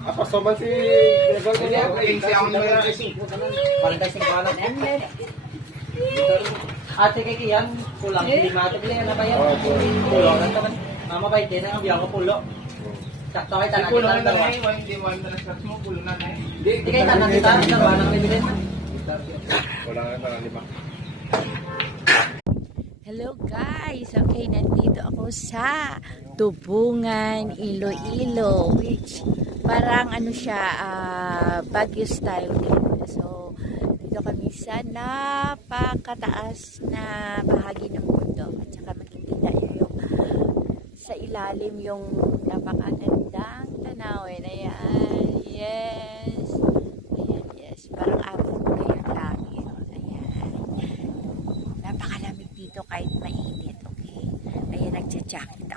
Apa sobat si Ate kay kiyan pulang lima ate kaya na bayan. Pulo lang taman. Mama bay din ang biyago pulo. Sakto kay tanan Pulo kita na dalawa. na hindi one na sa mo pulo na na. Di kay tanan kita dalawa nang bibilin. Wala nga parang lima. Hello guys! Okay, nandito ako sa Tubungan, Iloilo, which parang ano siya, Baguio style din. So, dito kami sa napakataas na bahagi ng mundo. At saka makikita nyo yung sa ilalim yung napakagandang tanawin. Ayan, yes! Ayan, yes. Parang abot mo na yung langit. Ayan. Napakalamig dito kahit mainit, okay? Ayan, nagja-jacket